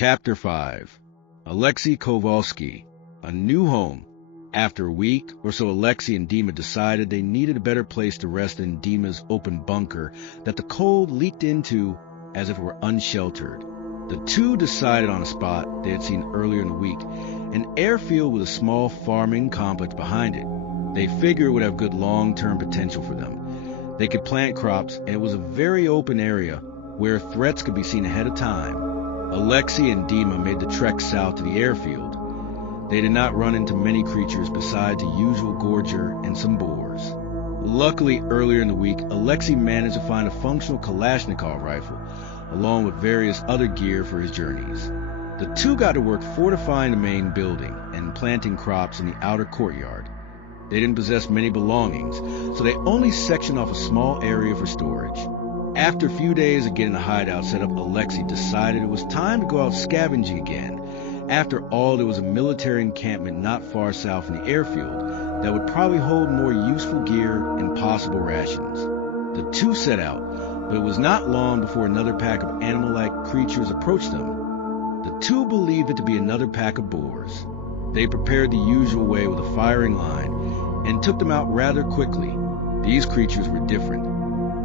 Chapter 5. Alexei Kowalski, A New Home. After a week or so, Alexei and Dima decided they needed a better place to rest than Dima's open bunker that the cold leaked into as if it were unsheltered. The two decided on a spot they had seen earlier in the week, an airfield with a small farming complex behind it. They figured it would have good long-term potential for them. They could plant crops, and it was a very open area where threats could be seen ahead of time. Alexei and Dima made the trek south to the airfield. They did not run into many creatures besides the usual gorger and some boars. Luckily, earlier in the week, Alexei managed to find a functional Kalashnikov rifle, along with various other gear for his journeys. The two got to work fortifying the main building and planting crops in the outer courtyard. They didn't possess many belongings, so they only sectioned off a small area for storage. After a few days of getting a hideout set up, Alexei decided it was time to go out scavenging again. After all, there was a military encampment not far south from the airfield that would probably hold more useful gear and possible rations. The two set out, but it was not long before another pack of animal-like creatures approached them. The two believed it to be another pack of boars. They prepared the usual way with a firing line and took them out rather quickly. These creatures were different.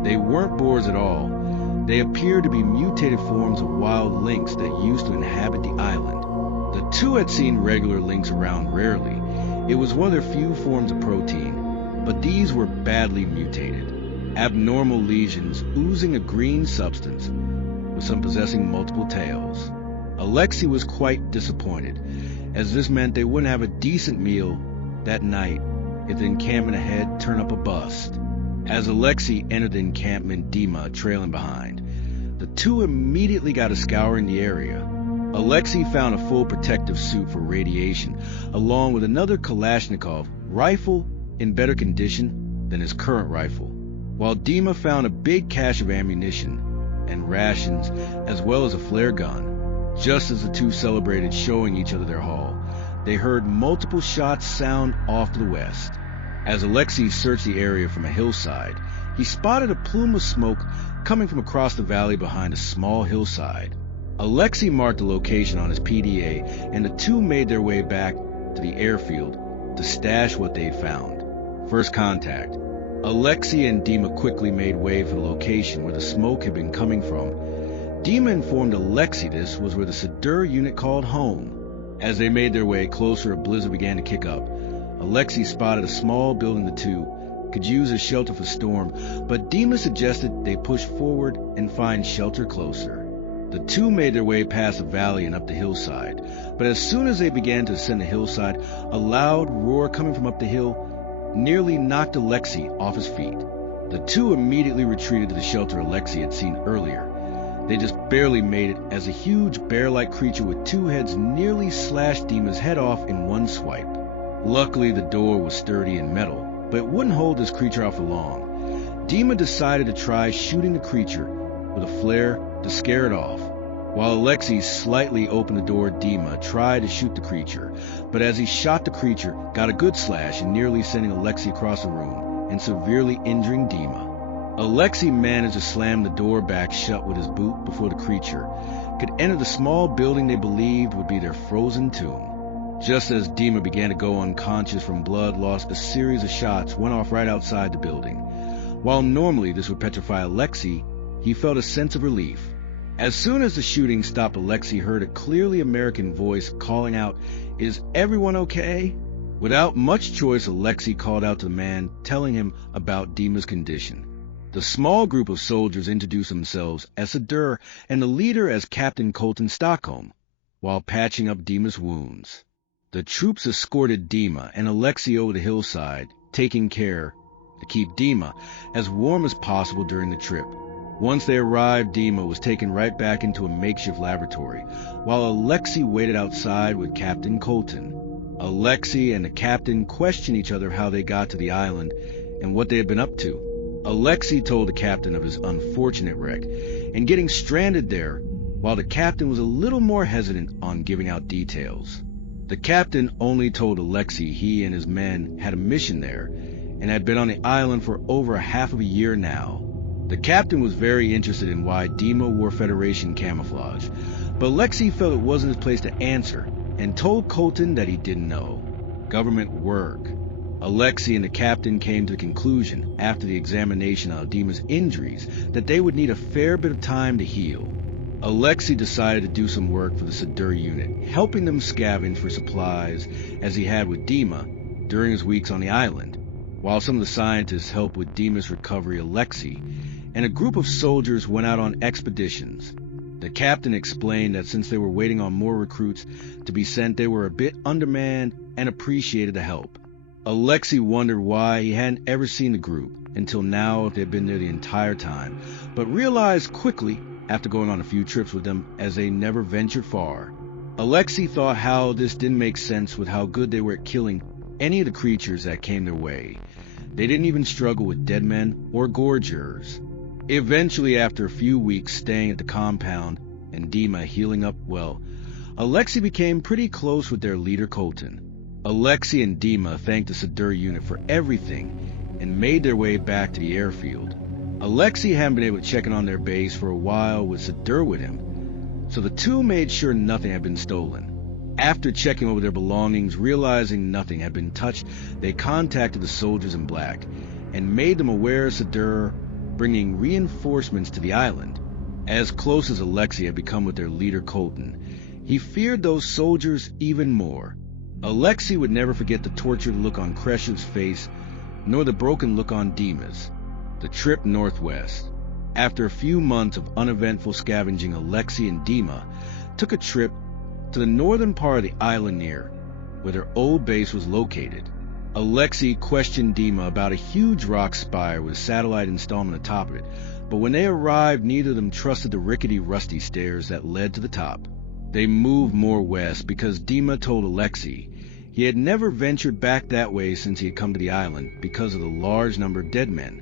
They weren't boars at all. They appeared to be mutated forms of wild lynx that used to inhabit the island. The two had seen regular lynx around rarely. It was one of their few forms of protein, but these were badly mutated. Abnormal lesions oozing a green substance, with some possessing multiple tails. Alexei was quite disappointed, as this meant they wouldn't have a decent meal that night if the encampment ahead turned up a bust. As Alexei entered the encampment, Dima trailing behind, the two immediately got to scouring the area. Alexei found a full protective suit for radiation, along with another Kalashnikov rifle in better condition than his current rifle, while Dima found a big cache of ammunition and rations, as well as a flare gun. Just as the two celebrated showing each other their haul, they heard multiple shots sound off to the west. As Alexei searched the area from a hillside, he spotted a plume of smoke coming from across the valley behind a small hillside. Alexei marked the location on his PDA, and the two made their way back to the airfield to stash what they'd found. First contact. Alexei and Dima quickly made way for the location where the smoke had been coming from. Dima informed Alexei this was where the Sadur unit called home. As they made their way closer, a blizzard began to kick up. Alexei spotted a small building the two could use as shelter for storm, but Dima suggested they push forward and find shelter closer. The two made their way past the valley and up the hillside, but as soon as they began to ascend the hillside, a loud roar coming from up the hill nearly knocked Alexei off his feet. The two immediately retreated to the shelter Alexei had seen earlier. They just barely made it as a huge bear-like creature with two heads nearly slashed Dima's head off in one swipe. Luckily, the door was sturdy and metal, but it wouldn't hold this creature out for long. Dima decided to try shooting the creature with a flare to scare it off. While Alexei slightly opened the door, Dima tried to shoot the creature, but as he shot the creature, got a good slash and nearly sending Alexei across the room and severely injuring Dima. Alexei managed to slam the door back shut with his boot before the creature could enter the small building they believed would be their frozen tomb. Just as Dima began to go unconscious from blood loss, a series of shots went off right outside the building. While normally this would petrify Alexei, he felt a sense of relief. As soon as the shooting stopped, Alexei heard a clearly American voice calling out, "Is everyone okay?" Without much choice, Alexei called out to the man, telling him about Dima's condition. The small group of soldiers introduced themselves as Sadur and the leader as Captain Colton Stockholm, while patching up Dima's wounds. The troops escorted Dima and Alexei over the hillside, taking care to keep Dima as warm as possible during the trip. Once they arrived, Dima was taken right back into a makeshift laboratory, while Alexei waited outside with Captain Colton. Alexei and the captain questioned each other how they got to the island and what they had been up to. Alexei told the captain of his unfortunate wreck and getting stranded there, while the captain was a little more hesitant on giving out details. The captain only told Alexei he and his men had a mission there and had been on the island for over half of a year now. The captain was very interested in why Dima wore Federation camouflage, But Alexei felt it wasn't his place to answer and told Colton that he didn't know. Government work. Alexei and the captain came to the conclusion, after the examination of Dima's injuries, that they would need a fair bit of time to heal. Alexei decided to do some work for the Sadur unit, helping them scavenge for supplies, as he had with Dima during his weeks on the island. While some of the scientists helped with Dima's recovery, Alexei and a group of soldiers went out on expeditions. The captain explained that since they were waiting on more recruits to be sent, they were a bit undermanned and appreciated the help. Alexei wondered why he hadn't ever seen the group until now if they had been there the entire time, but realized quickly after going on a few trips with them as they never ventured far. Alexei thought how this didn't make sense with how good they were at killing any of the creatures that came their way. They didn't even struggle with dead men or gorgers. Eventually, after a few weeks staying at the compound and Dima healing up well, Alexei became pretty close with their leader Colton. Alexei and Dima thanked the Sadur unit for everything and made their way back to the airfield. Alexei hadn't been able to check in on their base for a while with Sadur with him, so the two made sure nothing had been stolen. After checking over their belongings, realizing nothing had been touched, they contacted the soldiers in black and made them aware of Sadur bringing reinforcements to the island. As close as Alexei had become with their leader Colton, he feared those soldiers even more. Alexei would never forget the tortured look on Kreshev's face, nor the broken look on Dima's. The trip northwest. After a few months of uneventful scavenging, Alexei and Dima took a trip to the northern part of the island near where their old base was located. Alexei questioned Dima about a huge rock spire with a satellite installment atop it, but when they arrived, neither of them trusted the rickety, rusty stairs that led to the top. They moved more west because Dima told Alexei he had never ventured back that way since he had come to the island because of the large number of dead men.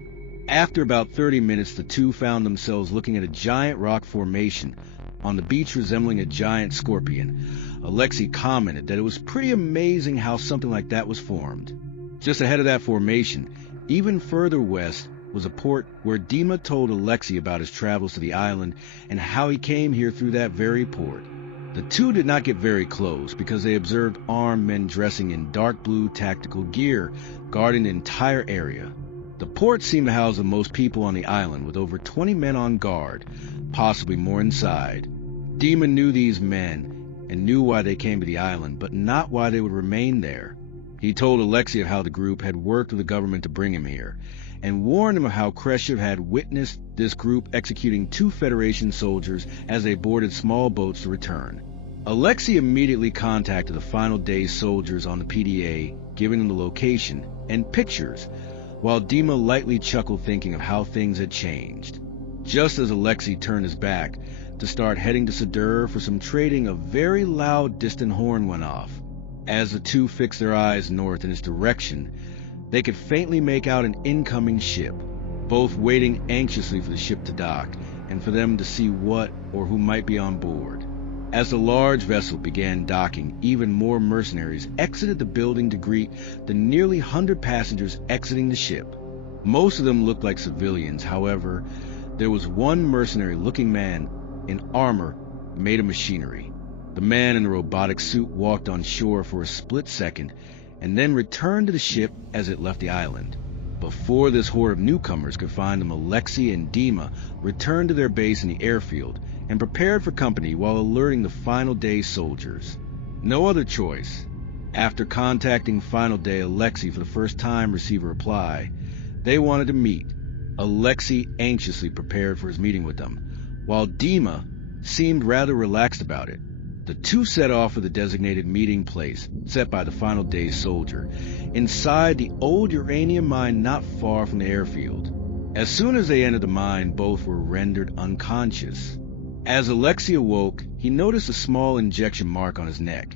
After about 30 minutes, the two found themselves looking at a giant rock formation on the beach resembling a giant scorpion. Alexei commented that it was pretty amazing how something like that was formed. Just ahead of that formation, even further west, was a port where Dima told Alexei about his travels to the island and how he came here through that very port. The two did not get very close because they observed armed men dressing in dark blue tactical gear guarding the entire area. The port seemed to house the most people on the island, with over 20 men on guard, possibly more inside. Dima knew these men and knew why they came to the island, but not why they would remain there. He told Alexei of how the group had worked with the government to bring him here, and warned him of how Kreshev had witnessed this group executing 2 Federation soldiers as they boarded small boats to return. Alexei immediately contacted the final day's soldiers on the PDA, giving them the location and pictures, while Dima lightly chuckled thinking of how things had changed. Just as Alexei turned his back to start heading to Sadur for some trading, a very loud distant horn went off. As the two fixed their eyes north in its direction, they could faintly make out an incoming ship, both waiting anxiously for the ship to dock and for them to see what or who might be on board. As the large vessel began docking, even more mercenaries exited the building to greet the nearly 100 passengers exiting the ship. Most of them looked like civilians. However, there was one mercenary-looking man in armor made of machinery. The man in the robotic suit walked on shore for a split second and then returned to the ship as it left the island. Before this horde of newcomers could find them, Alexei and Dima returned to their base in the airfield and prepared for company while alerting the Final Day soldiers. No other choice. After contacting Final Day, Alexei for the first time received a reply. They wanted to meet. Alexei anxiously prepared for his meeting with them, while Dima seemed rather relaxed about it. The two set off for the designated meeting place set by the Final Day soldier, inside the old uranium mine not far from the airfield. As soon as they entered the mine, both were rendered unconscious. As Alexei awoke, he noticed a small injection mark on his neck,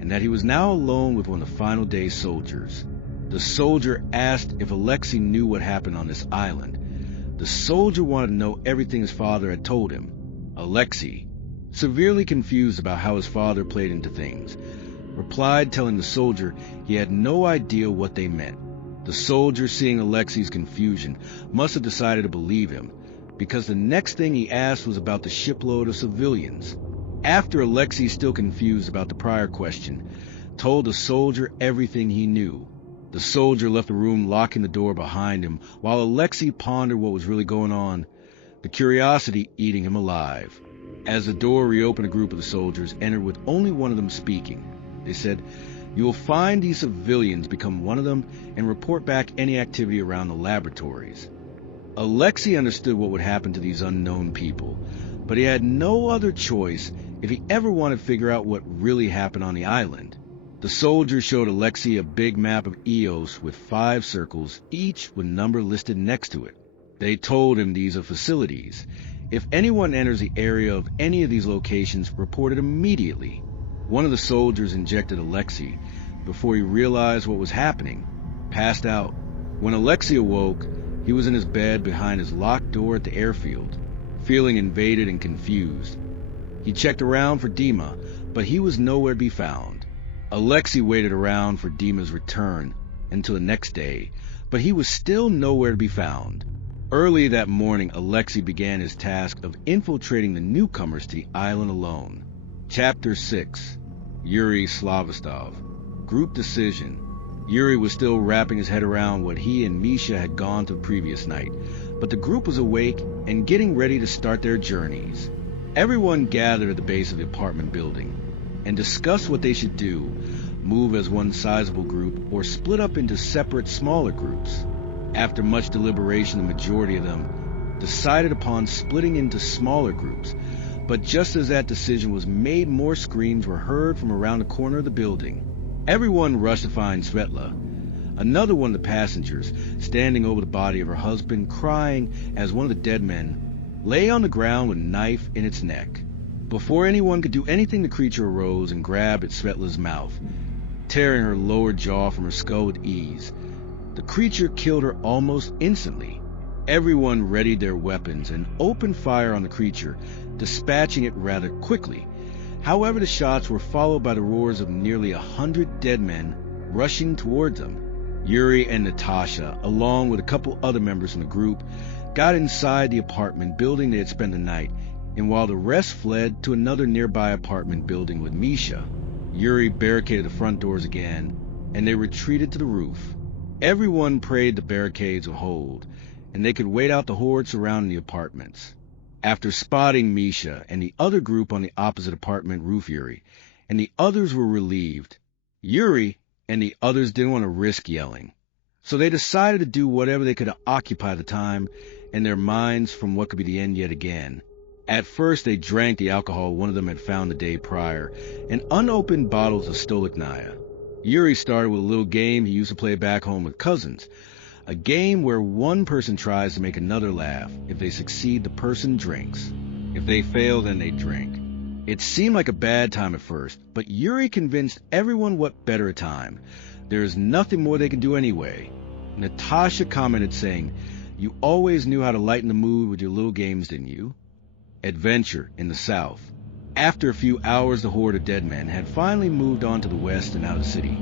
and that he was now alone with one of the Final Day soldiers. The soldier asked if Alexei knew what happened on this island. The soldier wanted to know everything his father had told him. Alexei, severely confused about how his father played into things, replied telling the soldier he had no idea what they meant. The soldier, seeing Alexei's confusion, must have decided to believe him, because the next thing he asked was about the shipload of civilians. After Alexei, still confused about the prior question, told the soldier everything he knew, the soldier left the room, locking the door behind him, while Alexei pondered what was really going on, the curiosity eating him alive. As the door reopened, a group of the soldiers entered with only one of them speaking. They said, "You will find these civilians, become one of them, and report back any activity around the laboratories." Alexei understood what would happen to these unknown people, but he had no other choice if he ever wanted to figure out what really happened on the island. The soldiers showed Alexei a big map of Eos with 5 circles, each with a number listed next to it. They told him these are facilities. If anyone enters the area of any of these locations, report it immediately. One of the soldiers injected Alexei before he realized what was happening, passed out. When Alexei awoke, he was in his bed behind his locked door at the airfield, feeling invaded and confused. He checked around for Dima, but he was nowhere to be found. Alexei waited around for Dima's return until the next day, but he was still nowhere to be found. Early that morning, Alexei began his task of infiltrating the newcomers to the island alone. Chapter 6. Yuri Slavostov. Group decision. Yuri was still wrapping his head around what he and Misha had gone through the previous night, but the group was awake and getting ready to start their journeys. Everyone gathered at the base of the apartment building and discussed what they should do, move as one sizable group or split up into separate smaller groups. After much deliberation, the majority of them decided upon splitting into smaller groups, but just as that decision was made, more screams were heard from around the corner of the building. Everyone rushed to find Svetla, another one of the passengers, standing over the body of her husband, crying as one of the dead men lay on the ground with a knife in its neck. Before anyone could do anything, the creature arose and grabbed at Svetla's mouth, tearing her lower jaw from her skull with ease. The creature killed her almost instantly. Everyone readied their weapons and opened fire on the creature, dispatching it rather quickly. However, the shots were followed by the roars of nearly 100 dead men rushing towards them. Yuri and Natasha, along with a couple other members from the group, got inside the apartment building they had spent the night, and while the rest fled to another nearby apartment building with Misha, Yuri barricaded the front doors again, and they retreated to the roof. Everyone prayed the barricades would hold, and they could wait out the horde surrounding the apartments. After spotting Misha and the other group on the opposite apartment roof, Yuri and the others were relieved. Yuri and the others didn't want to risk yelling, so they decided to do whatever they could to occupy the time and their minds from what could be the end yet again. At first, they drank the alcohol one of them had found the day prior, and unopened bottles of Stolichnaya. Yuri started with a little game he used to play back home with cousins, a game where one person tries to make another laugh. If they succeed, the person drinks. If they fail, then they drink. It seemed like a bad time at first, but Yuri convinced everyone what better a time. There is nothing more they can do anyway. Natasha commented saying, "You always knew how to lighten the mood with your little games, didn't you?" Adventure in the south. After a few hours, the horde of dead men had finally moved on to the west and out of the city.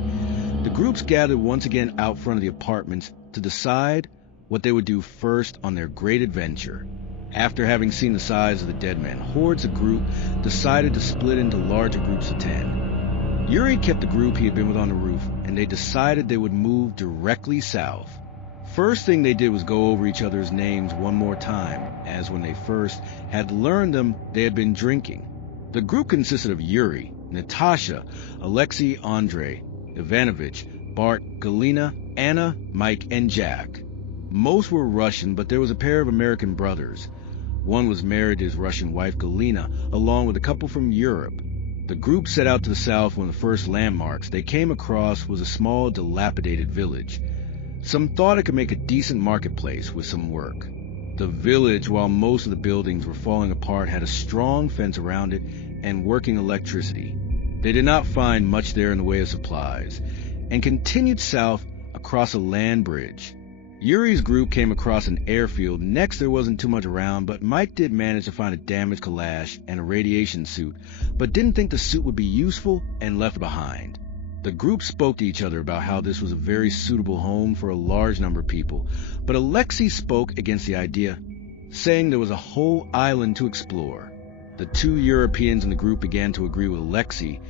The groups gathered once again out front of the apartments to decide what they would do first on their great adventure. After having seen the size of the dead men, hordes of group decided to split into larger groups of 10. Yuri kept the group he had been with on the roof, and they decided they would move directly south. First thing they did was go over each other's names one more time, as when they first had learned them, they had been drinking. The group consisted of Yuri, Natasha, Alexei, Andrei, Ivanovich, Bart, Galina, Anna, Mike, and Jack. Most were Russian, but there was a pair of American brothers. One was married to his Russian wife, Galina, along with a couple from Europe. The group set out to the south. One of the first landmarks they came across was a small, dilapidated village. Some thought it could make a decent marketplace with some work. The village, while most of the buildings were falling apart, had a strong fence around it and working electricity. They did not find much there in the way of supplies, and continued south across a land bridge. Yuri's group came across an airfield. Next, there wasn't too much around, but Mike did manage to find a damaged Kalash and a radiation suit, but didn't think the suit would be useful and left behind. The group spoke to each other about how this was a very suitable home for a large number of people, but Alexei spoke against the idea, saying there was a whole island to explore. The two Europeans in the group began to agree with Alexei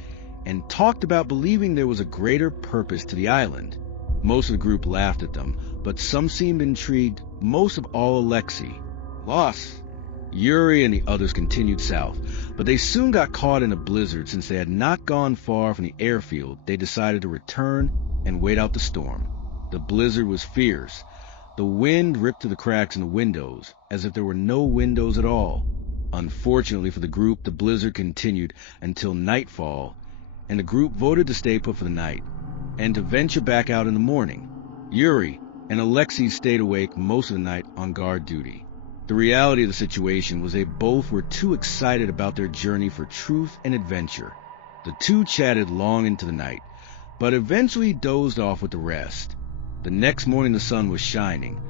and talked about believing there was a greater purpose to the island. Most of the group laughed at them, but some seemed intrigued, most of all Alexei. Loss. Yuri and the others continued south, but they soon got caught in a blizzard. Since they had not gone far from the airfield, they decided to return and wait out the storm. The blizzard was fierce. The wind ripped through the cracks in the windows, as if there were no windows at all. Unfortunately for the group, the blizzard continued until nightfall, and the group voted to stay put for the night, and to venture back out in the morning. Yuri and Alexei stayed awake most of the night on guard duty. The reality of the situation was they both were too excited about their journey for truth and adventure. The two chatted long into the night, but eventually dozed off with the rest. The next morning the sun was shining,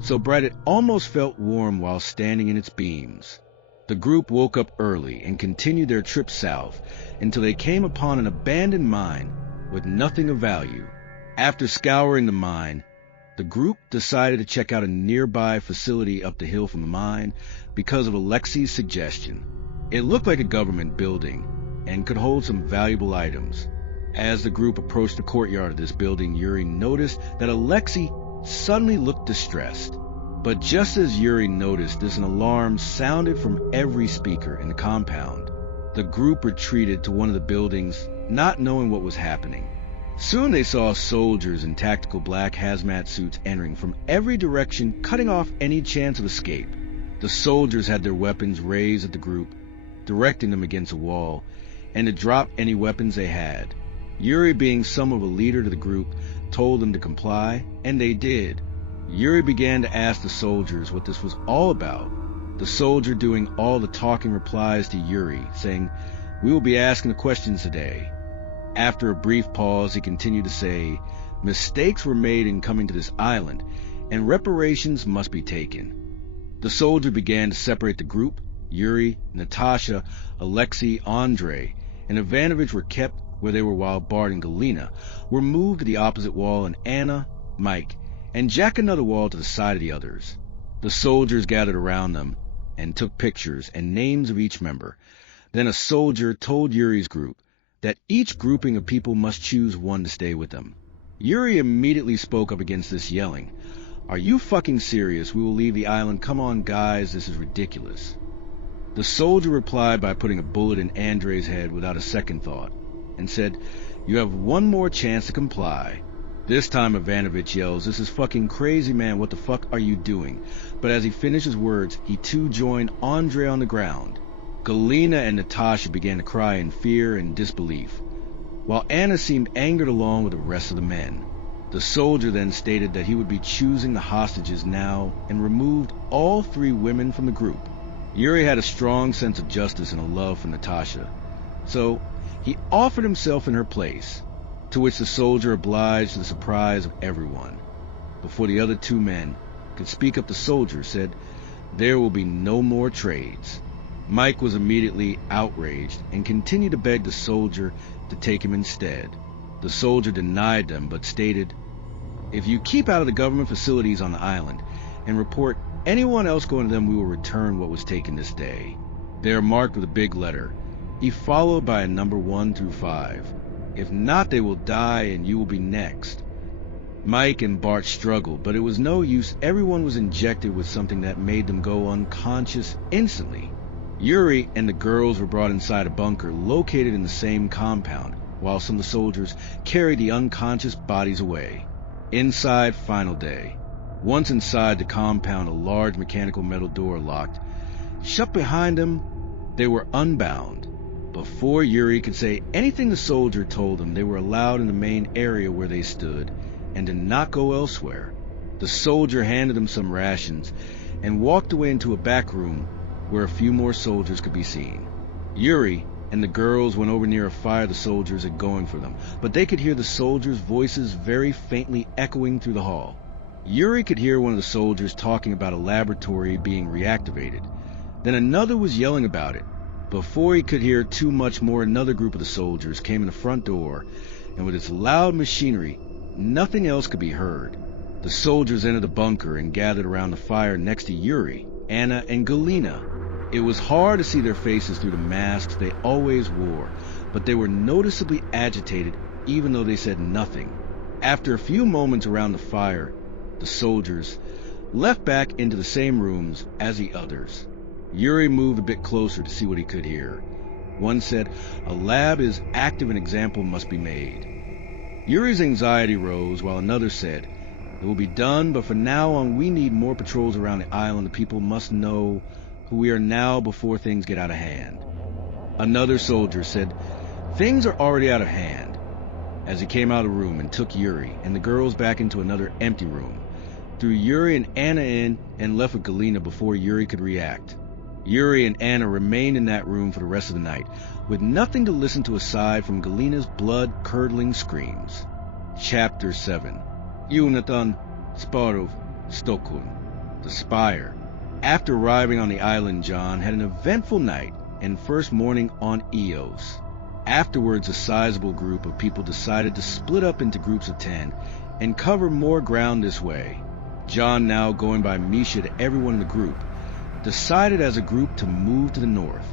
so bright it almost felt warm while standing in its beams. The group woke up early and continued their trip south until they came upon an abandoned mine with nothing of value. After scouring the mine, the group decided to check out a nearby facility up the hill from the mine because of Alexei's suggestion. It looked like a government building and could hold some valuable items. As the group approached the courtyard of this building, Yuri noticed that Alexei suddenly looked distressed. But just as Yuri noticed this, an alarm sounded from every speaker in the compound. The group retreated to one of the buildings, not knowing what was happening. Soon they saw soldiers in tactical black hazmat suits entering from every direction, cutting off any chance of escape. The soldiers had their weapons raised at the group, directing them against a wall, and to drop any weapons they had. Yuri, being some of a leader to the group, told them to comply, and they did. Yuri began to ask the soldiers what this was all about. The soldier doing all the talking replies to Yuri, saying, "We will be asking the questions today." After a brief pause, he continued to say, "Mistakes were made in coming to this island, and reparations must be taken." The soldier began to separate the group. Yuri, Natasha, Alexei, Andrei, and Ivanovich were kept where they were, while Bart and Galina were moved to the opposite wall, and Anna, Mike, and Jack another wall to the side of the others. The soldiers gathered around them and took pictures and names of each member. Then a soldier told Yuri's group that each grouping of people must choose one to stay with them. Yuri immediately spoke up against this, yelling, "Are you fucking serious? We will leave the island. Come on, guys, this is ridiculous." The soldier replied by putting a bullet in Andrei's head without a second thought, and said, "You have one more chance to comply." This time Ivanovich yells, "This is fucking crazy, man. What the fuck are you doing?" But as he finished his words, he too joined Andrei on the ground. Galina and Natasha began to cry in fear and disbelief, while Anna seemed angered along with the rest of the men. The soldier then stated that he would be choosing the hostages now and removed all three women from the group. Yuri had a strong sense of justice and a love for Natasha, so he offered himself in her place, to which the soldier obliged to the surprise of everyone. Before the other two men could speak up, the soldier said, "There will be no more trades." Mike was immediately outraged and continued to beg the soldier to take him instead. The soldier denied them, but stated, "If you keep out of the government facilities on the island and report anyone else going to them, we will return what was taken this day." They are marked with a big letter, followed by a number 1 through 5. If not, they will die and you will be next. Mike and Bart struggled, but it was no use. Everyone was injected with something that made them go unconscious instantly. Yuri and the girls were brought inside a bunker located in the same compound, while some of the soldiers carried the unconscious bodies away. Inside, final day. Once inside the compound, a large mechanical metal door locked. Shut behind them, they were unbound. Before Yuri could say anything, the soldier told them they were allowed in the main area where they stood and did not go elsewhere. The soldier handed them some rations and walked away into a back room where a few more soldiers could be seen. Yuri and the girls went over near a fire the soldiers had going for them, but they could hear the soldiers' voices very faintly echoing through the hall. Yuri could hear one of the soldiers talking about a laboratory being reactivated. Then another was yelling about it. Before he could hear too much more, another group of the soldiers came in the front door, and with its loud machinery, nothing else could be heard. The soldiers entered the bunker and gathered around the fire next to Yuri, Anna, and Galina. It was hard to see their faces through the masks they always wore, but they were noticeably agitated even though they said nothing. After a few moments around the fire, the soldiers left back into the same rooms as the others. Yuri moved a bit closer to see what he could hear. One said, "A lab is active and example must be made." Yuri's anxiety rose while another said, "It will be done, but from now on we need more patrols around the island. The people must know who we are now before things get out of hand." Another soldier said, "Things are already out of hand," as he came out of the room and took Yuri and the girls back into another empty room, threw Yuri and Anna in, and left with Galena before Yuri could react. Yuri and Anna remained in that room for the rest of the night, with nothing to listen to aside from Galena's blood-curdling screams. Chapter 7. Jonathan Sparov, Stockholm. The Spire. After arriving on the island, John had an eventful night and first morning on Eos. Afterwards, a sizable group of people decided to split up into groups of 10 and cover more ground this way. John, now going by Misha to everyone in the group, decided as a group to move to the north.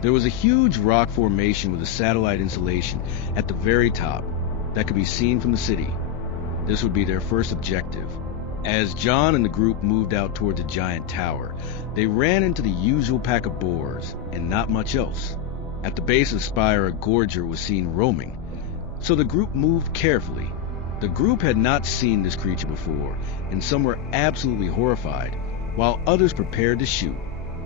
There was a huge rock formation with a satellite installation at the very top that could be seen from the city. This would be their first objective. As John and the group moved out toward the giant tower, they ran into the usual pack of boars and not much else. At the base of the spire, a gorger was seen roaming, so the group moved carefully. The group had not seen this creature before, and some were absolutely horrified, while others prepared to shoot.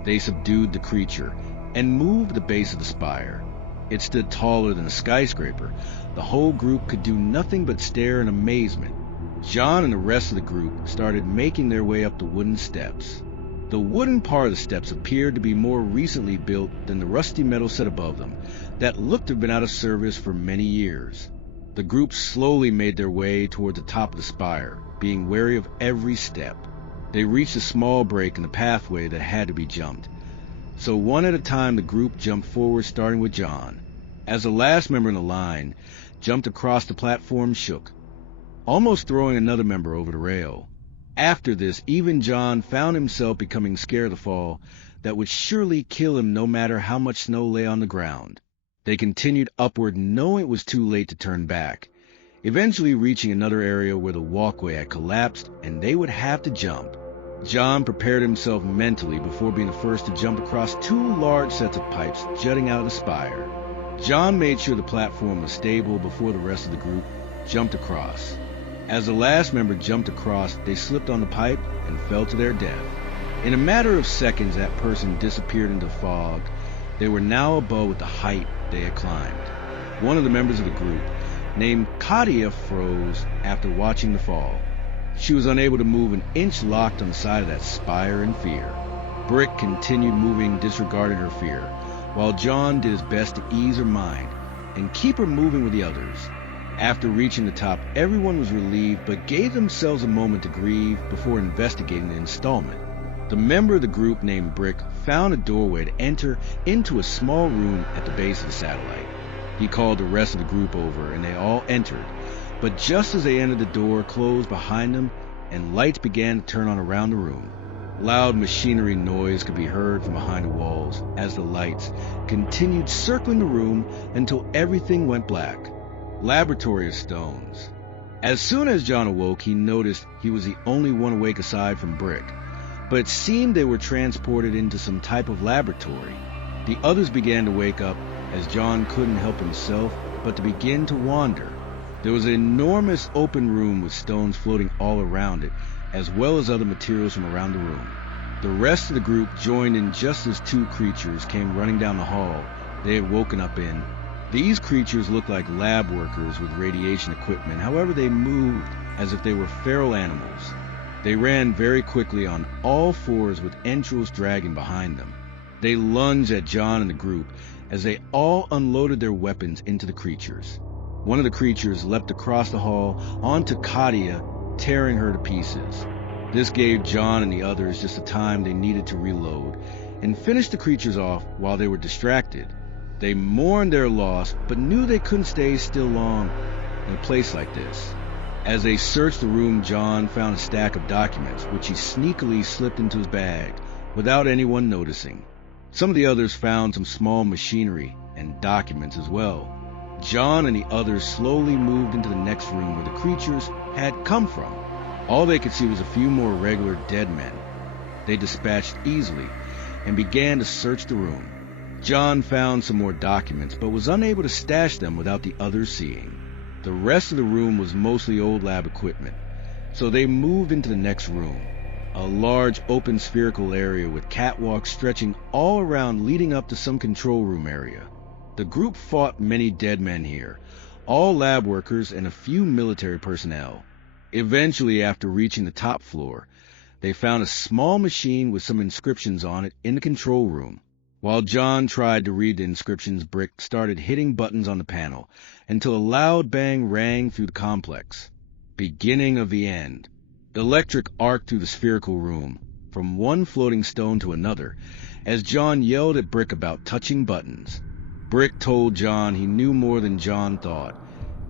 They subdued the creature and moved to the base of the spire. It stood taller than a skyscraper. The whole group could do nothing but stare in amazement. John and the rest of the group started making their way up the wooden steps. The wooden part of the steps appeared to be more recently built than the rusty metal set above them that looked to have been out of service for many years. The group slowly made their way toward the top of the spire, being wary of every step. They reached a small break in the pathway that had to be jumped. So one at a time the group jumped forward, starting with John. As the last member in the line jumped across, the platform shook, almost throwing another member over the rail. After this, even John found himself becoming scared of the fall that would surely kill him no matter how much snow lay on the ground. They continued upward, knowing it was too late to turn back, eventually reaching another area where the walkway had collapsed and they would have to jump. John prepared himself mentally before being the first to jump across 2 large sets of pipes jutting out of the spire. John made sure the platform was stable before the rest of the group jumped across. As the last member jumped across, they slipped on the pipe and fell to their death. In a matter of seconds, that person disappeared into fog. They were now above with the height they had climbed. One of the members of the group, named Katia, froze after watching the fall. She was unable to move an inch, locked on the side of that spire in fear. Brick continued moving, disregarding her fear, while John did his best to ease her mind and keep her moving with the others. After reaching the top, everyone was relieved but gave themselves a moment to grieve before investigating the installment. The member of the group named Brick found a doorway to enter into a small room at the base of the satellite. He called the rest of the group over and they all entered, but just as they entered, the door closed behind them and lights began to turn on around the room. Loud machinery noise could be heard from behind the walls as the lights continued circling the room until everything went black. Laboratory of stones. As soon as John awoke, he noticed he was the only one awake aside from Brick, but it seemed they were transported into some type of laboratory. The others began to wake up as John couldn't help himself but to begin to wander. There was an enormous open room with stones floating all around it, as well as other materials from around the room. The rest of the group joined in just as 2 creatures came running down the hall they had woken up in. These creatures looked like lab workers with radiation equipment. However, they moved as if they were feral animals. They ran very quickly on all 4s with entrails dragging behind them. They lunged at John and the group as they all unloaded their weapons into the creatures. One of the creatures leapt across the hall onto Katia, tearing her to pieces. This gave John and the others just the time they needed to reload and finish the creatures off while they were distracted. They mourned their loss, but knew they couldn't stay still long in a place like this. As they searched the room, John found a stack of documents, which he sneakily slipped into his bag without anyone noticing. Some of the others found some small machinery and documents as well. John and the others slowly moved into the next room where the creatures had come from. All they could see was a few more regular dead men. They dispatched easily and began to search the room. John found some more documents, but was unable to stash them without the others seeing. The rest of the room was mostly old lab equipment, so they moved into the next room, a large open spherical area with catwalks stretching all around leading up to some control room area. The group fought many dead men here, all lab workers and a few military personnel. Eventually, after reaching the top floor, they found a small machine with some inscriptions on it in the control room. While John tried to read the inscriptions, Brick started hitting buttons on the panel until a loud bang rang through the complex. Beginning of the end. Electric arced through the spherical room, from one floating stone to another, as John yelled at Brick about touching buttons. Brick told John he knew more than John thought,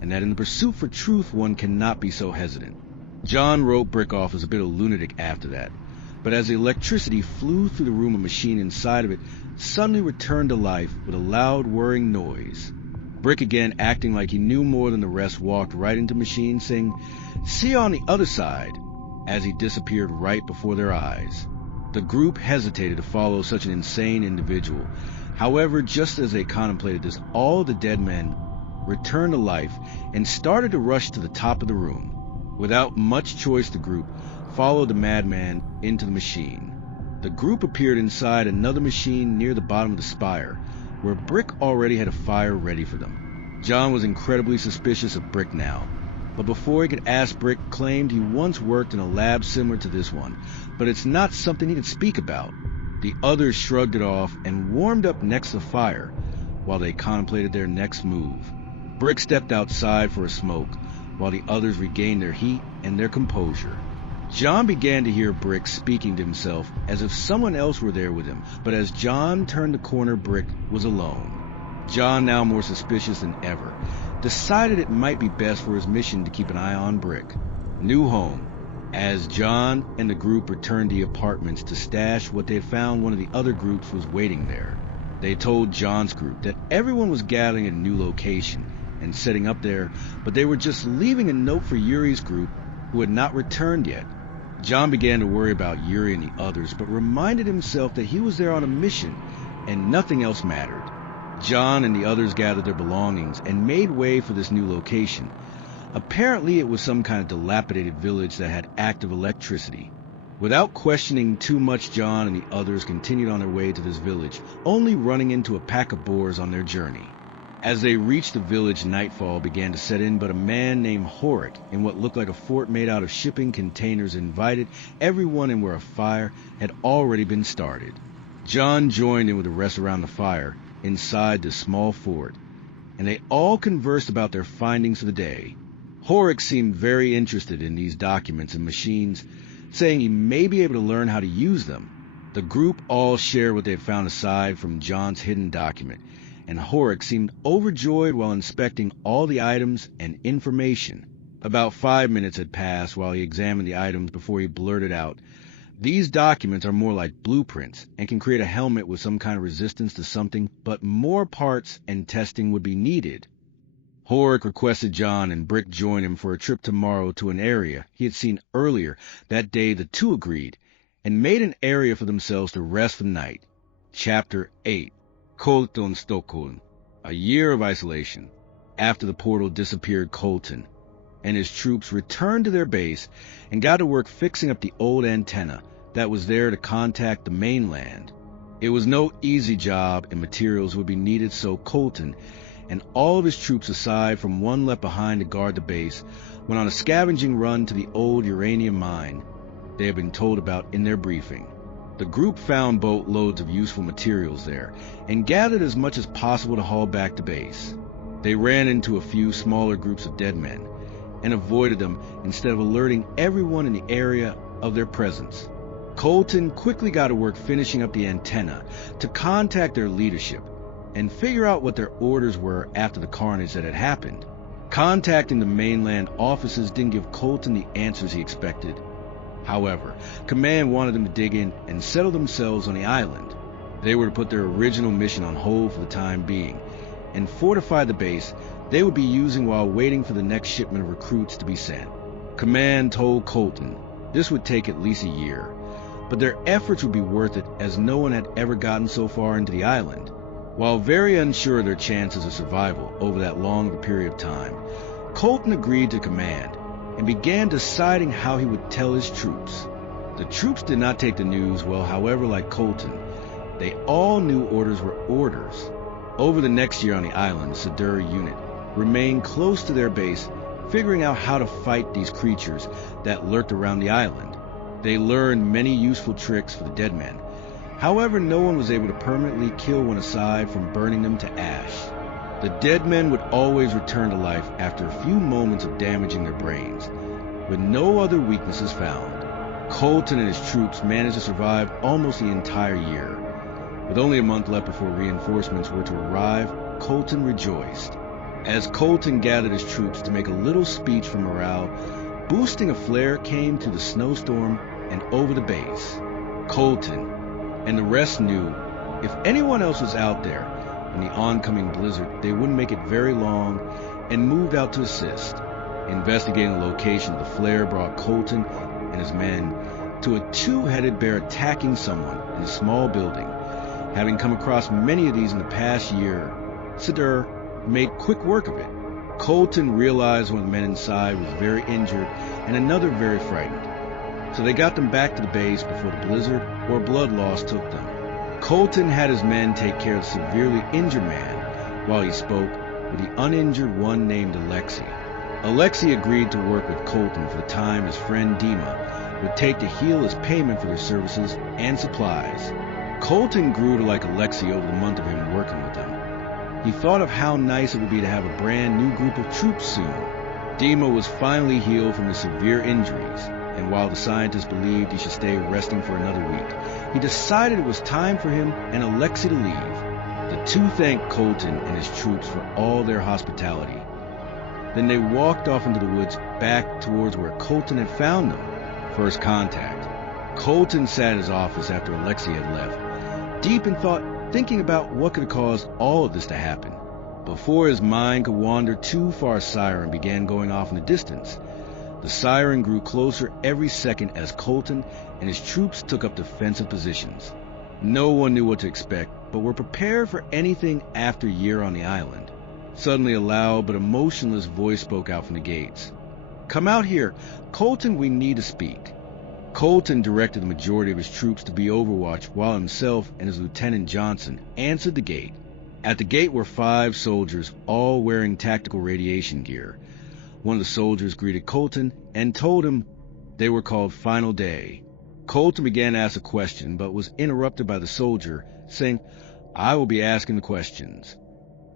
and that in the pursuit for truth one cannot be so hesitant. John wrote Brick off as a bit of a lunatic after that, but as the electricity flew through the room, a machine inside of it suddenly returned to life with a loud whirring noise. Brick, again acting like he knew more than the rest, walked right into the machine, saying, "See you on the other side," as he disappeared right before their eyes. The group hesitated to follow such an insane individual. However, just as they contemplated this, all the dead men returned to life and started to rush to the top of the room. Without much choice, the group followed the madman into the machine. The group appeared inside another machine near the bottom of the spire, where Brick already had a fire ready for them. John was incredibly suspicious of Brick now, but before he could ask, Brick claimed he once worked in a lab similar to this one, but it's not something he could speak about. The others shrugged it off and warmed up next to the fire while they contemplated their next move. Brick stepped outside for a smoke while the others regained their heat and their composure. John began to hear Brick speaking to himself as if someone else were there with him, but as John turned the corner, Brick was alone. John, now more suspicious than ever, decided it might be best for his mission to keep an eye on Brick. New home. As John and the group returned to the apartments to stash what they had found, one of the other groups was waiting there. They told John's group that everyone was gathering at a new location and setting up there, but they were just leaving a note for Yuri's group, who had not returned yet. John began to worry about Yuri and the others, but reminded himself that he was there on a mission and nothing else mattered. John and the others gathered their belongings and made way for this new location. Apparently it was some kind of dilapidated village that had active electricity. Without questioning too much, John and the others continued on their way to this village, only running into a pack of boars on their journey. As they reached the village, nightfall began to set in, but a man named Horik, in what looked like a fort made out of shipping containers, invited everyone in where a fire had already been started. John joined in with the rest around the fire inside the small fort, and they all conversed about their findings for the day. Horik seemed very interested in these documents and machines, saying he may be able to learn how to use them. The group all shared what they had found aside from John's hidden document, and Horik seemed overjoyed while inspecting all the items and information. About 5 minutes had passed while he examined the items before he blurted out, "These documents are more like blueprints and can create a helmet with some kind of resistance to something, but more parts and testing would be needed." Horik requested John and Brick join him for a trip tomorrow to an area he had seen earlier. That day the two agreed and made an area for themselves to rest the night. Chapter 8. Colton, Stockholm. A year of isolation. After the portal disappeared, Colton and his troops returned to their base and got to work fixing up the old antenna that was there to contact the mainland. It was no easy job and materials would be needed, so Colton and all of his troops, aside from one left behind to guard the base, went on a scavenging run to the old uranium mine they had been told about in their briefing. The group found boatloads of useful materials there and gathered as much as possible to haul back to base. They ran into a few smaller groups of dead men and avoided them instead of alerting everyone in the area of their presence. Colton quickly got to work finishing up the antenna to contact their leadership and figure out what their orders were after the carnage that had happened. Contacting the mainland offices didn't give Colton the answers he expected. However, command wanted them to dig in and settle themselves on the island. They were to put their original mission on hold for the time being and fortify the base they would be using while waiting for the next shipment of recruits to be sent. Command told Colton this would take at least a year, but their efforts would be worth it as no one had ever gotten so far into the island. While very unsure of their chances of survival over that long of a period of time, Colton agreed to command and began deciding how he would tell his troops. The troops did not take the news well, however, like Colton, they all knew orders were orders. Over the next year on the island, the Sadur unit remained close to their base, figuring out how to fight these creatures that lurked around the island. They learned many useful tricks for the dead men. However, no one was able to permanently kill one aside from burning them to ash. The dead men would always return to life after a few moments of damaging their brains, with no other weaknesses found. Colton and his troops managed to survive almost the entire year. With only a month left before reinforcements were to arrive, Colton rejoiced. As Colton gathered his troops to make a little speech for morale, boosting a flare came through the snowstorm and over the base. Colton and the rest knew if anyone else was out there in the oncoming blizzard, they wouldn't make it very long and moved out to assist. Investigating the location of the flare brought Colton and his men to a two-headed bear attacking someone in a small building. Having come across many of these in the past year, Sadur made quick work of it. Colton realized one of the men inside was very injured and another very frightened, so they got them back to the base before the blizzard or blood loss took them. Colton had his men take care of the severely injured man while he spoke with the uninjured one named Alexei. Alexei agreed to work with Colton for the time his friend Dima would take to heal as payment for their services and supplies. Colton grew to like Alexei over the month of him working with them. He thought of how nice it would be to have a brand new group of troops soon. Dima was finally healed from his severe injuries, and while the scientist believed he should stay resting for another week, he decided it was time for him and Alexei to leave. The two thanked Colton and his troops for all their hospitality. Then they walked off into the woods back towards where Colton had found them. First contact. Colton sat in his office after Alexei had left, deep in thought, thinking about what could have caused all of this to happen. Before his mind could wander too far, a siren began going off in the distance. The siren grew closer every second as Colton and his troops took up defensive positions. No one knew what to expect, but were prepared for anything after a year on the island. Suddenly a loud but emotionless voice spoke out from the gates. "Come out here. Colton, we need to speak." Colton directed the majority of his troops to be overwatch while himself and his Lieutenant Johnson answered the gate. At the gate were 5 soldiers, all wearing tactical radiation gear. One of the soldiers greeted Colton and told him they were called Final Day. Colton began to ask a question, but was interrupted by the soldier, saying, "I will be asking the questions."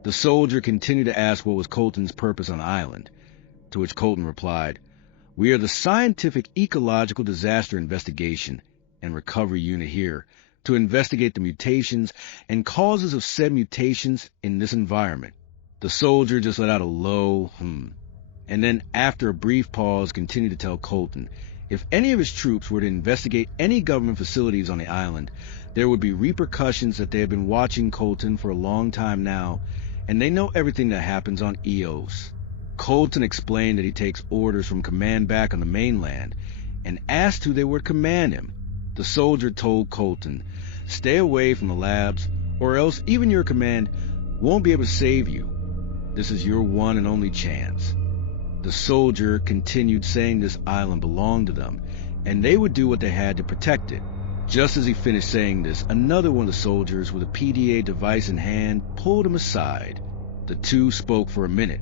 The soldier continued to ask what was Colton's purpose on the island, to which Colton replied, "We are the Scientific Ecological Disaster Investigation and Recovery Unit here to investigate the mutations and causes of said mutations in this environment." The soldier just let out a low and then, after a brief pause, continued to tell Colton if any of his troops were to investigate any government facilities on the island, there would be repercussions, that they have been watching Colton for a long time now, and they know everything that happens on Eos. Colton explained that he takes orders from command back on the mainland and asked who they were to command him. The soldier told Colton, "Stay away from the labs, or else even your command won't be able to save you. This is your one and only chance." The soldier continued saying this island belonged to them, and they would do what they had to protect it. Just as he finished saying this, another one of the soldiers with a PDA device in hand pulled him aside. The two spoke for a minute,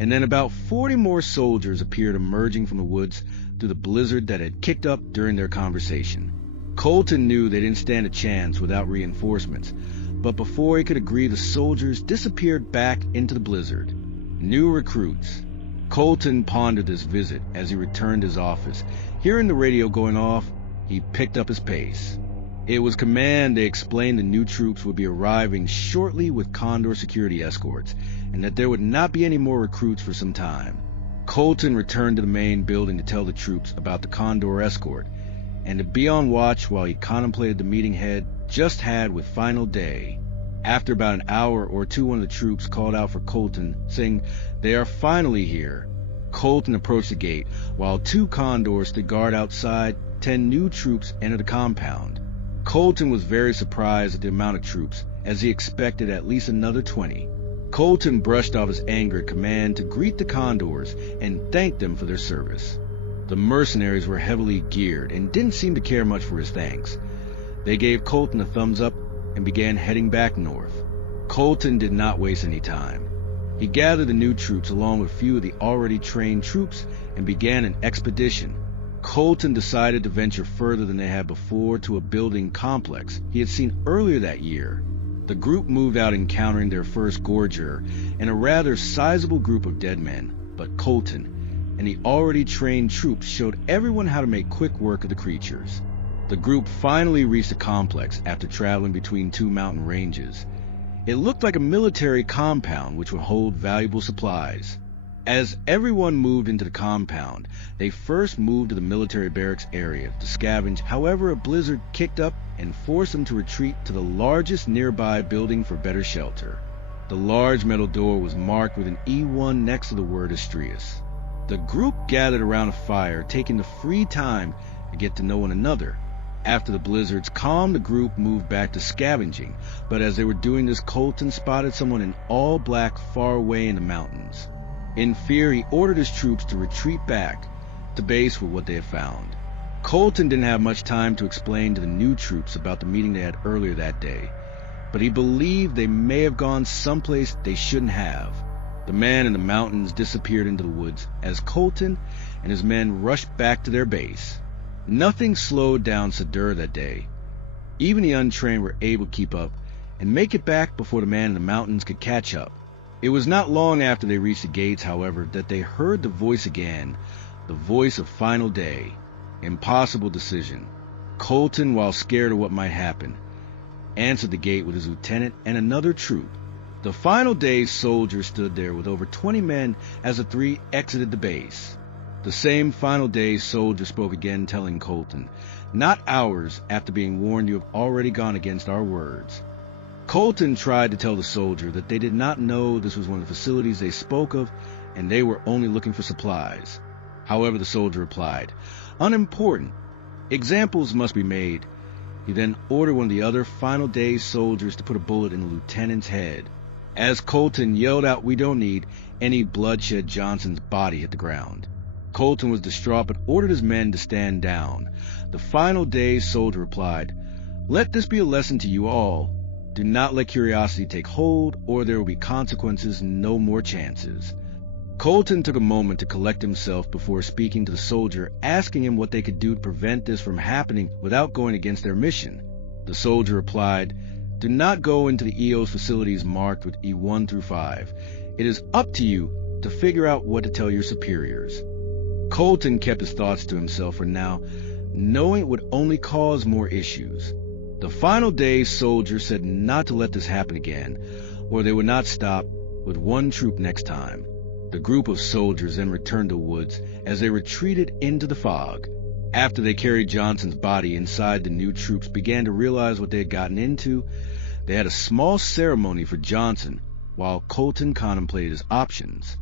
and then about 40 more soldiers appeared emerging from the woods through the blizzard that had kicked up during their conversation. Colton knew they didn't stand a chance without reinforcements, but before he could agree, the soldiers disappeared back into the blizzard. New recruits. Colton pondered this visit as he returned to his office. Hearing the radio going off, he picked up his pace. It was command. They explained the new troops would be arriving shortly with Condor security escorts, and that there would not be any more recruits for some time. Colton returned to the main building to tell the troops about the Condor escort, and to be on watch while he contemplated the meeting head just had with final day. After about an hour or two, one of the troops called out for Colton, saying they are finally here. Colton approached the gate, while 2 condors stood guard outside. 10 new troops entered the compound. Colton was very surprised at the amount of troops, as he expected at least another 20. Colton brushed off his anger at command to greet the condors and thank them for their service. The mercenaries were heavily geared and didn't seem to care much for his thanks. They gave Colton a thumbs up and began heading back north. Colton did not waste any time. He gathered the new troops along with a few of the already trained troops and began an expedition. Colton decided to venture further than they had before to a building complex he had seen earlier that year. The group moved out encountering their first gorger and a rather sizable group of dead men, but Colton and the already trained troops showed everyone how to make quick work of the creatures. The group finally reached the complex after traveling between 2 mountain ranges. It looked like a military compound which would hold valuable supplies. As everyone moved into the compound, they first moved to the military barracks area to scavenge. However, a blizzard kicked up and forced them to retreat to the largest nearby building for better shelter. The large metal door was marked with an E1 next to the word Astrius. The group gathered around a fire, taking the free time to get to know one another. After the blizzards calmed, the group moved back to scavenging, but as they were doing this, Colton spotted someone in all black far away in the mountains. In fear, he ordered his troops to retreat back to base with what they had found. Colton didn't have much time to explain to the new troops about the meeting they had earlier that day, but he believed they may have gone someplace they shouldn't have. The man in the mountains disappeared into the woods as Colton and his men rushed back to their base. Nothing slowed down Sadur that day. Even the untrained were able to keep up and make it back before the man in the mountains could catch up. It was not long after they reached the gates, however, that they heard the voice again, the voice of final day. Impossible decision. Colton, while scared of what might happen, answered the gate with his lieutenant and another troop. The final day soldiers stood there with over 20 men as the 3 exited the base. The same final day soldier spoke again, telling Colton, "Not hours after being warned, you have already gone against our words." Colton tried to tell the soldier that they did not know this was one of the facilities they spoke of and they were only looking for supplies. However, the soldier replied, "Unimportant. Examples must be made." He then ordered one of the other final day soldiers to put a bullet in the lieutenant's head. As Colton yelled out, "We don't need any bloodshed," Johnson's body hit the ground. Colton was distraught but ordered his men to stand down. The final day soldier replied, "Let this be a lesson to you all. Do not let curiosity take hold, or there will be consequences, no more chances." Colton took a moment to collect himself before speaking to the soldier, asking him what they could do to prevent this from happening without going against their mission. The soldier replied, "Do not go into the Eos facilities marked with E1 through 5. It is up to you to figure out what to tell your superiors." Colton kept his thoughts to himself for now, knowing it would only cause more issues. The final day soldier said not to let this happen again, or they would not stop with 1 troop next time. The group of soldiers then returned to the woods as they retreated into the fog. After they carried Johnson's body inside, the new troops began to realize what they had gotten into. They had a small ceremony for Johnson, while Colton contemplated his options.